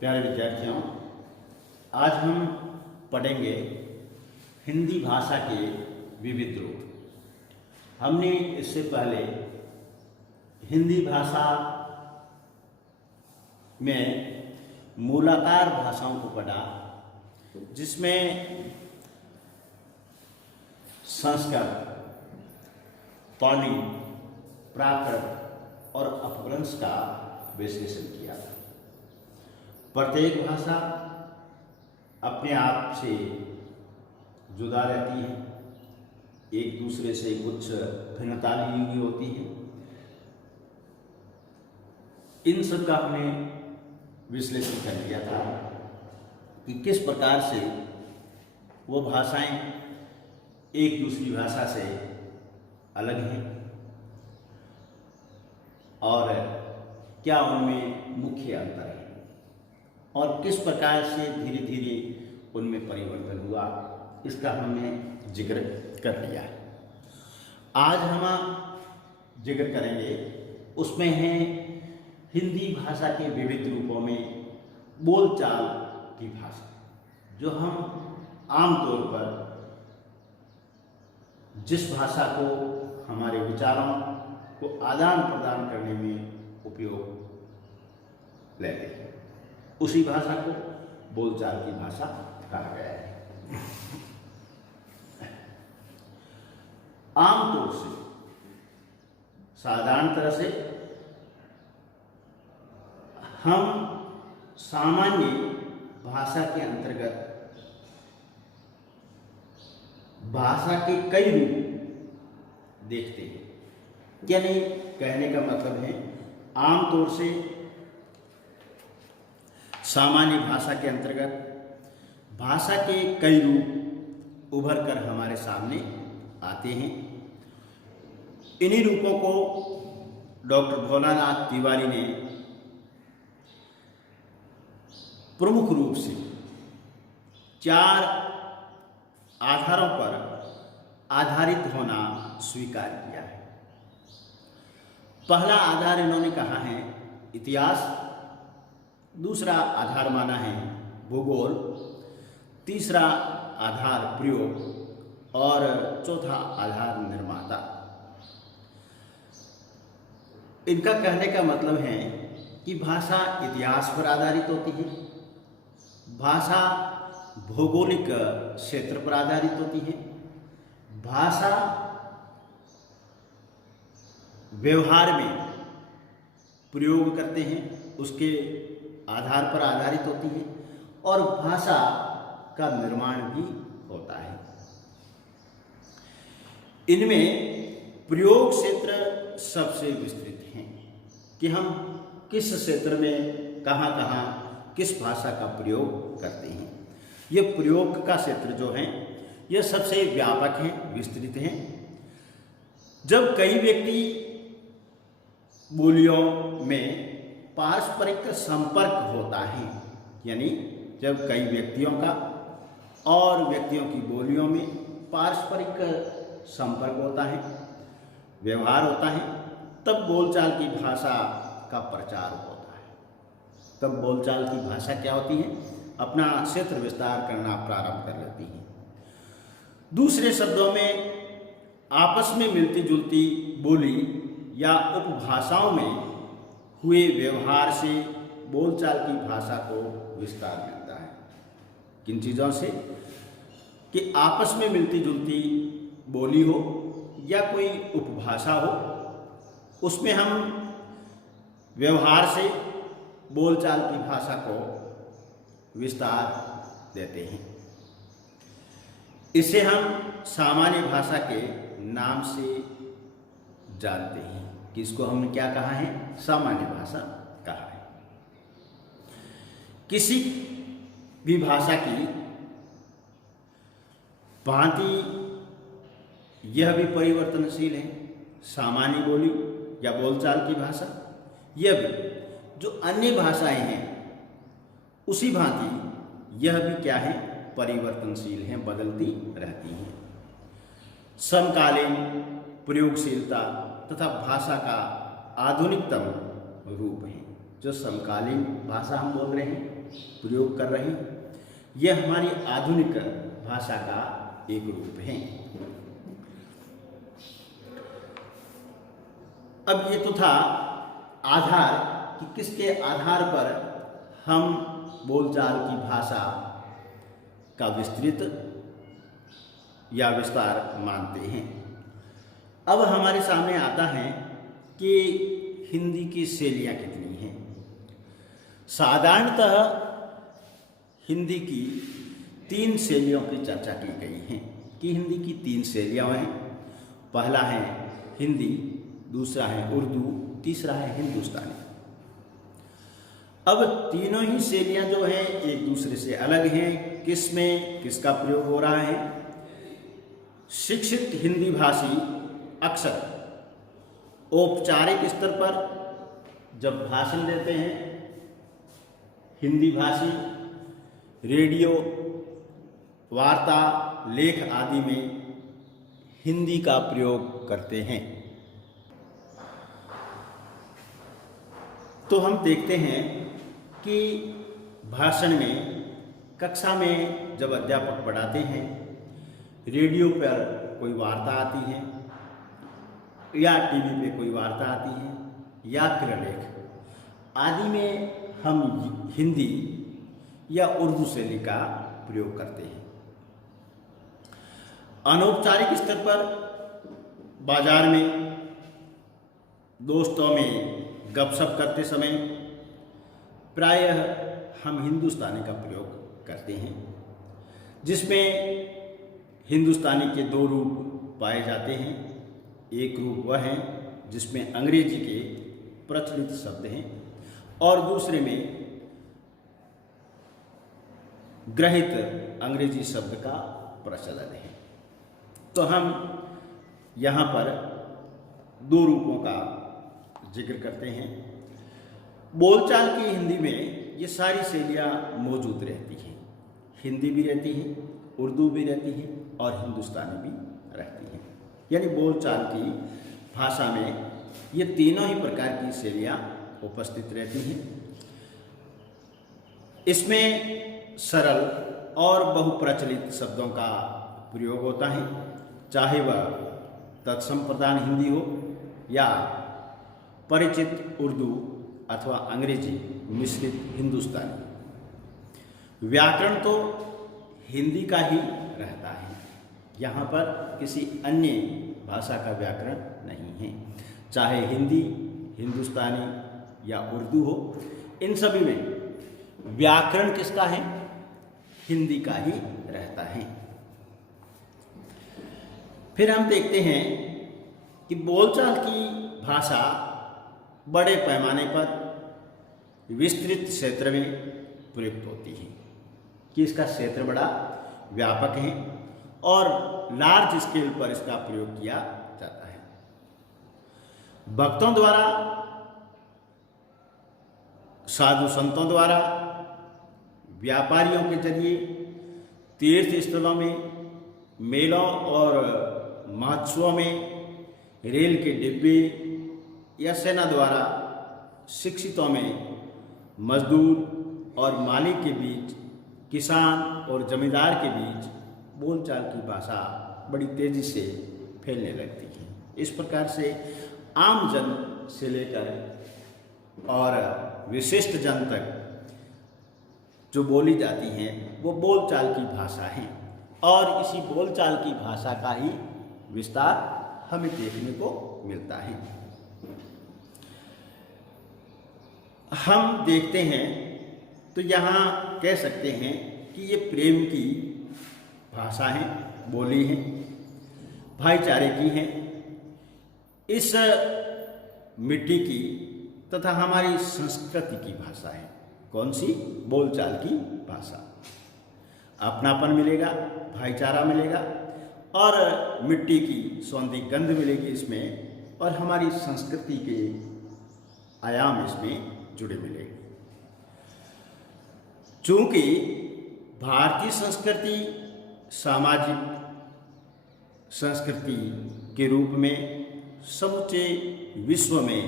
प्यारे विद्यार्थियों, आज हम पढ़ेंगे हिंदी भाषा के विविध रूप। हमने इससे पहले हिंदी भाषा में मूलाधार भाषाओं को पढ़ा, जिसमें संस्कृत, पाली, प्राकृत और अपभ्रंश का विश्लेषण किया था। प्रत्येक भाषा अपने आप से जुदा रहती है, एक दूसरे से कुछ भिन्नता ली हुई होती है। इन सब का हमने विश्लेषण कर लिया था कि किस प्रकार से वो भाषाएं एक दूसरी भाषा से अलग हैं और क्या उनमें मुख्य अंतर है और किस प्रकार से धीरे धीरे उनमें परिवर्तन हुआ, इसका हमने जिक्र कर लिया है। आज हम जिक्र करेंगे, उसमें है हिंदी भाषा के विविध रूपों में बोलचाल की भाषा, जो हम आमतौर पर जिस भाषा को हमारे विचारों को आदान प्रदान करने में उपयोग लेते हैं, उसी भाषा को बोलचाल की भाषा कहा गया है। आमतौर से साधारण तरह से हम सामान्य भाषा के अंतर्गत भाषा के कई रूप देखते हैं। यानी कहने का मतलब है, आमतौर से सामान्य भाषा के अंतर्गत भाषा के कई रूप उभर कर हमारे सामने आते हैं। इन्हीं रूपों को डॉक्टर भोलानाथ तिवारी ने प्रमुख रूप से 4 आधारों पर आधारित होना स्वीकार किया है। पहला आधार इन्होंने कहा है इतिहास, दूसरा आधार माना है भूगोल, तीसरा आधार प्रयोग और चौथा आधार निर्माता। इनका कहने का मतलब है कि भाषा इतिहास पर आधारित होती है, भाषा भौगोलिक क्षेत्र पर आधारित होती है, भाषा व्यवहार में प्रयोग करते हैं उसके आधार पर आधारित होती है, और भाषा का निर्माण भी होता है। इनमें प्रयोग क्षेत्र सबसे विस्तृत हैं कि हम किस क्षेत्र में कहाँ कहाँ किस भाषा का प्रयोग करते हैं। ये प्रयोग का क्षेत्र जो है ये सबसे व्यापक है, विस्तृत है। जब कई व्यक्ति बोलियों में पारस्परिक संपर्क होता है, यानी जब कई व्यक्तियों का और व्यक्तियों की बोलियों में पारस्परिक संपर्क होता है, व्यवहार होता है, तब बोलचाल की भाषा का प्रचार होता है। तब बोलचाल की भाषा क्या होती है? अपना क्षेत्र विस्तार करना प्रारंभ कर लेती है। दूसरे शब्दों में आपस में मिलती जुलती बोली या उपभाषाओं में हुए व्यवहार से बोलचाल की भाषा को विस्तार मिलता है। किन चीज़ों से? कि आपस में मिलती जुलती बोली हो या कोई उपभाषा हो, उसमें हम व्यवहार से बोलचाल की भाषा को विस्तार देते हैं। इसे हम सामान्य भाषा के नाम से जानते हैं कि इसको हमने क्या कहा है? सामान्य भाषा कहा है। किसी भी भाषा की भांति यह भी परिवर्तनशील है। सामान्य बोली या बोलचाल की भाषा, यह भी जो अन्य भाषाएं हैं उसी भांति यह भी क्या है? परिवर्तनशील हैं, बदलती रहती हैं। समकालीन प्रयोगशीलता तथा भाषा का आधुनिकतम रूप है। जो समकालीन भाषा हम बोल रहे हैं प्रयोग कर रहे हैं। यह हमारी आधुनिक भाषा का एक रूप है। अब ये तो था आधार कि किसके आधार पर हम बोलचाल की भाषा का विस्तृत या विस्तार मानते हैं। अब हमारे सामने आता है कि हिंदी की शैलियाँ कितनी हैं। साधारणतः हिंदी की 3 शैलियों की चर्चा की गई है कि हिंदी की 3 शैलियाँ हैं। पहला है हिंदी, दूसरा है उर्दू, तीसरा है हिंदुस्तानी। अब तीनों ही शैलियाँ जो हैं एक दूसरे से अलग हैं। किस में किसका प्रयोग हो रहा है? शिक्षित हिंदी भाषी अक्सर औपचारिक स्तर पर जब भाषण देते हैं, हिंदी भाषी रेडियो, वार्ता, लेख आदि में हिंदी का प्रयोग करते हैं। तो हम देखते हैं कि भाषण में, कक्षा में जब अध्यापक पढ़ाते हैं, रेडियो पर कोई वार्ता आती है या टीवी पे कोई वार्ता आती है या फिर लेख आदि में हम हिंदी या उर्दू शैली का प्रयोग करते हैं। अनौपचारिक स्तर पर बाजार में, दोस्तों में गपशप करते समय प्रायः हम हिंदुस्तानी का प्रयोग करते हैं, जिसमें हिंदुस्तानी के 2 रूप पाए जाते हैं। एक रूप वह है जिसमें अंग्रेजी के प्रचलित शब्द हैं और दूसरे में ग्रहित अंग्रेजी शब्द का प्रचलन है। तो हम यहाँ पर 2 रूपों का जिक्र करते हैं। बोलचाल की हिंदी में ये सारी शैलियाँ मौजूद रहती हैं। हिंदी भी रहती है, उर्दू भी रहती है और हिंदुस्तानी भी रहती है। यानी बोलचाल की भाषा में ये तीनों ही प्रकार की शैलियाँ उपस्थित रहती हैं। इसमें सरल और बहुप्रचलित शब्दों का प्रयोग होता है, चाहे वह तत्सम प्रधान हिंदी हो या परिचित उर्दू अथवा अंग्रेजी मिश्रित हिंदुस्तानी। व्याकरण तो हिंदी का ही रहता है, यहाँ पर किसी अन्य भाषा का व्याकरण नहीं है। चाहे हिंदी, हिंदुस्तानी या उर्दू हो, इन सभी में व्याकरण किसका है? हिंदी का ही रहता है। फिर हम देखते हैं कि बोलचाल की भाषा बड़े पैमाने पर विस्तृत क्षेत्र में प्रयुक्त होती है कि इसका क्षेत्र बड़ा व्यापक है और लार्ज स्केल पर इसका प्रयोग किया जाता है। भक्तों द्वारा, साधु संतों द्वारा, व्यापारियों के जरिए, तीर्थ स्थलों में, मेलों और महोत्सवों में, रेल के डिब्बे या सेना द्वारा शिक्षितों में, मजदूर और मालिक के बीच, किसान और जमींदार के बीच बोलचाल की भाषा बड़ी तेजी से फैलने लगती है। इस प्रकार से आम जन से लेकर और विशिष्ट जन तक जो बोली जाती हैं वो बोलचाल की भाषा है और इसी बोलचाल की भाषा का ही विस्तार हमें देखने को मिलता है। हम देखते हैं तो यहाँ कह सकते हैं कि ये प्रेम की भाषा है, बोली है, भाईचारे की है। इस मिट्टी की तथा हमारी संस्कृति की भाषा है। कौन सी? बोलचाल की भाषा। अपनापन मिलेगा, भाईचारा मिलेगा और मिट्टी की सौंधी गंध मिलेगी इसमें और हमारी संस्कृति के आयाम इसमें जुड़े मिलेंगे। चूंकि भारतीय संस्कृति सामाजिक संस्कृति के रूप में समूचे विश्व में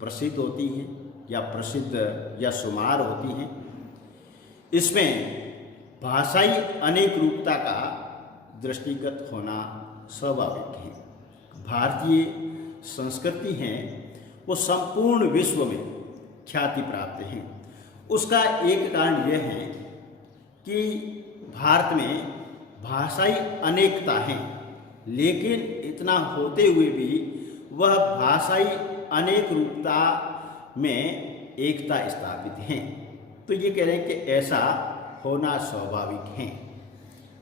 प्रसिद्ध होती है या प्रसिद्ध या शुमार होती हैं, इसमें भाषाई अनेक रूपता का दृष्टिगत होना स्वाभाविक है। भारतीय संस्कृति है वो संपूर्ण विश्व में ख्याति प्राप्त है। उसका एक कारण यह है कि भारत में भाषाई अनेकता है, लेकिन इतना होते हुए भी वह भाषाई अनेक रूपता में एकता स्थापित है। तो ये कह रहे हैं कि ऐसा होना स्वाभाविक है,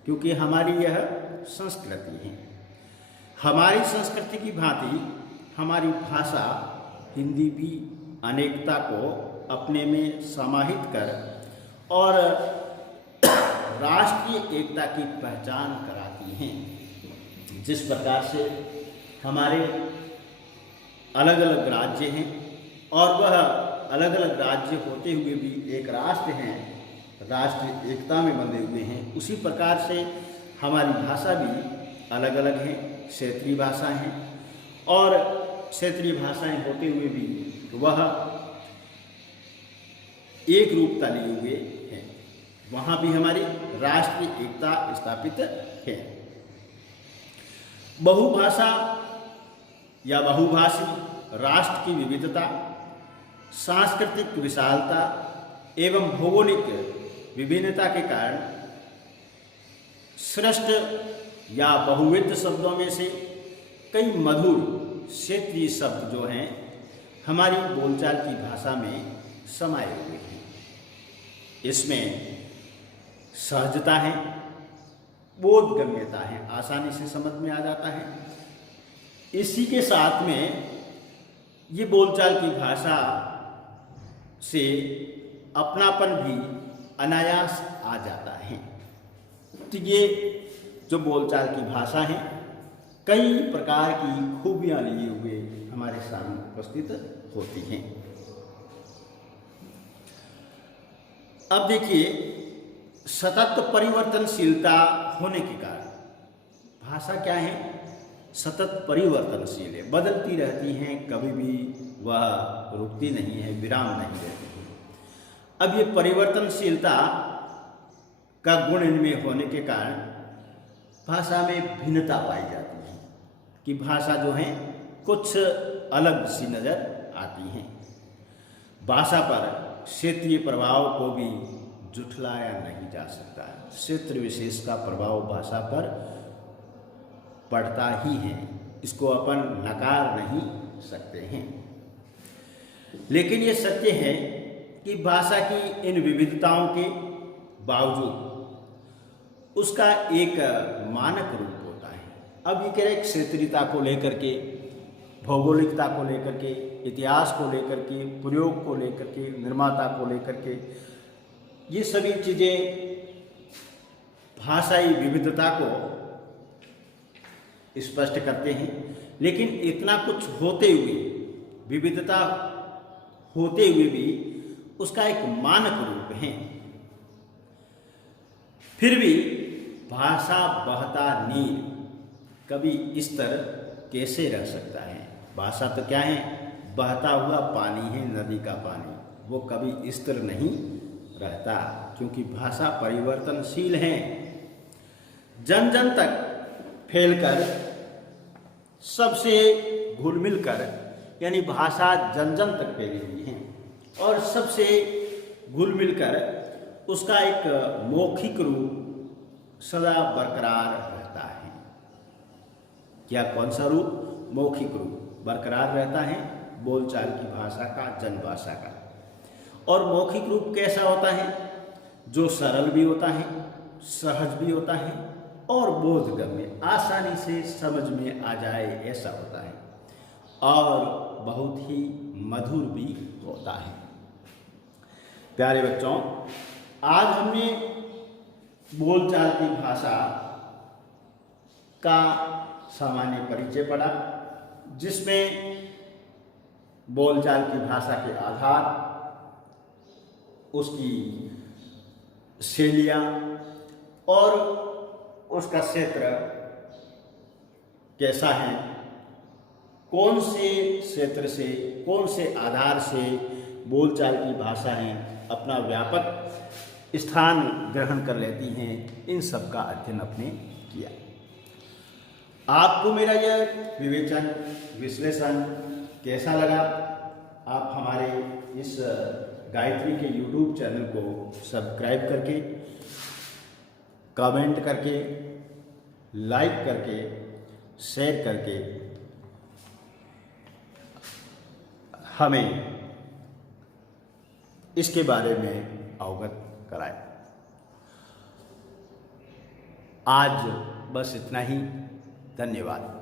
क्योंकि हमारी यह संस्कृति है। हमारी संस्कृति की भांति हमारी भाषा हिंदी भी अनेकता को अपने में समाहित कर और राष्ट्रीय एकता की पहचान कराती हैं। जिस प्रकार से हमारे अलग अलग राज्य हैं और वह अलग अलग राज्य होते हुए भी एक राष्ट्र हैं, राष्ट्रीय एकता में बंधे हुए हैं, उसी प्रकार से हमारी भाषा भी अलग अलग हैं, क्षेत्रीय भाषा हैं और क्षेत्रीय भाषाएं होते हुए भी वह एक रूपता लिए हुए हैं। वहाँ भी हमारी राष्ट्रीय एकता स्थापित है। बहुभाषा या बहुभाषी राष्ट्र की विविधता, सांस्कृतिक विशालता एवं भौगोलिक विभिन्नता के कारण श्रेष्ठ या बहुविध शब्दों में से कई मधुर क्षेत्रीय शब्द जो हैं हमारी बोलचाल की भाषा में समाये हुए हैं। इसमें सहजता है, बोधगम्यता है, आसानी से समझ में आ जाता है। इसी के साथ में ये बोलचाल की भाषा से अपनापन भी अनायास आ जाता है। तो ये जो बोलचाल की भाषा है कई प्रकार की खूबियां लिए हुए हमारे सामने उपस्थित होती हैं। अब देखिए, सतत परिवर्तनशीलता होने के कारण भाषा क्या है, सतत परिवर्तनशील है, बदलती रहती हैं, कभी भी वह रुकती नहीं है, विराम नहीं रहती है। अब ये परिवर्तनशीलता का गुण इनमें होने के कारण भाषा में भिन्नता पाई जाती है कि भाषा जो है कुछ अलग सी नज़र आती हैं। भाषा पर क्षेत्रीय प्रभाव को भी जुठलाया नहीं जा सकता। क्षेत्र विशेष का प्रभाव भाषा पर पड़ता ही है, इसको अपन नकार नहीं सकते हैं। लेकिन ये सत्य है कि भाषा की इन विविधताओं के बावजूद उसका एक मानक रूप होता है। अब ये कह रहे क्षेत्रीयता को लेकर के, भौगोलिकता को लेकर के, इतिहास को लेकर के, प्रयोग को लेकर के, निर्माता को लेकर के, ये सभी चीज़ें भाषाई विविधता को स्पष्ट करते हैं। लेकिन इतना कुछ होते हुए, विविधता होते हुए भी उसका एक मानक रूप है। फिर भी भाषा बहता नीर कभी इस तरह कैसे रह सकता है। भाषा तो क्या है, बहता हुआ पानी है, नदी का पानी, वो कभी स्थिर नहीं रहता, क्योंकि भाषा परिवर्तनशील है। जन जन तक फैलकर, सबसे घुल मिलकर, यानी भाषा जन जन तक फैली हुई है और सबसे घुल मिलकर उसका एक मौखिक रूप सदा बरकरार रहता है। क्या, कौन सा रूप? मौखिक रूप बरकरार रहता है बोलचाल की भाषा का, जनभाषा का। और मौखिक रूप कैसा होता है? जो सरल भी होता है, सहज भी होता है और बोधगम्य, आसानी से समझ में आ जाए ऐसा होता है और बहुत ही मधुर भी होता है। प्यारे बच्चों, आज हमने बोलचाल की भाषा का सामान्य परिचय पढ़ा, जिसमें बोलचाल की भाषा के आधार, उसकी शैलियाँ और उसका क्षेत्र कैसा है, कौन से क्षेत्र से, कौन से आधार से बोलचाल की भाषाएं अपना व्यापक स्थान ग्रहण कर लेती हैं, इन सब का अध्ययन अपने किया। आपको मेरा यह विवेचन विश्लेषण कैसा लगा? आप हमारे इस गायत्री के YouTube चैनल को सब्सक्राइब करके, कमेंट करके, लाइक करके, शेयर करके हमें इसके बारे में अवगत कराएं। आज बस इतना ही। धन्यवाद।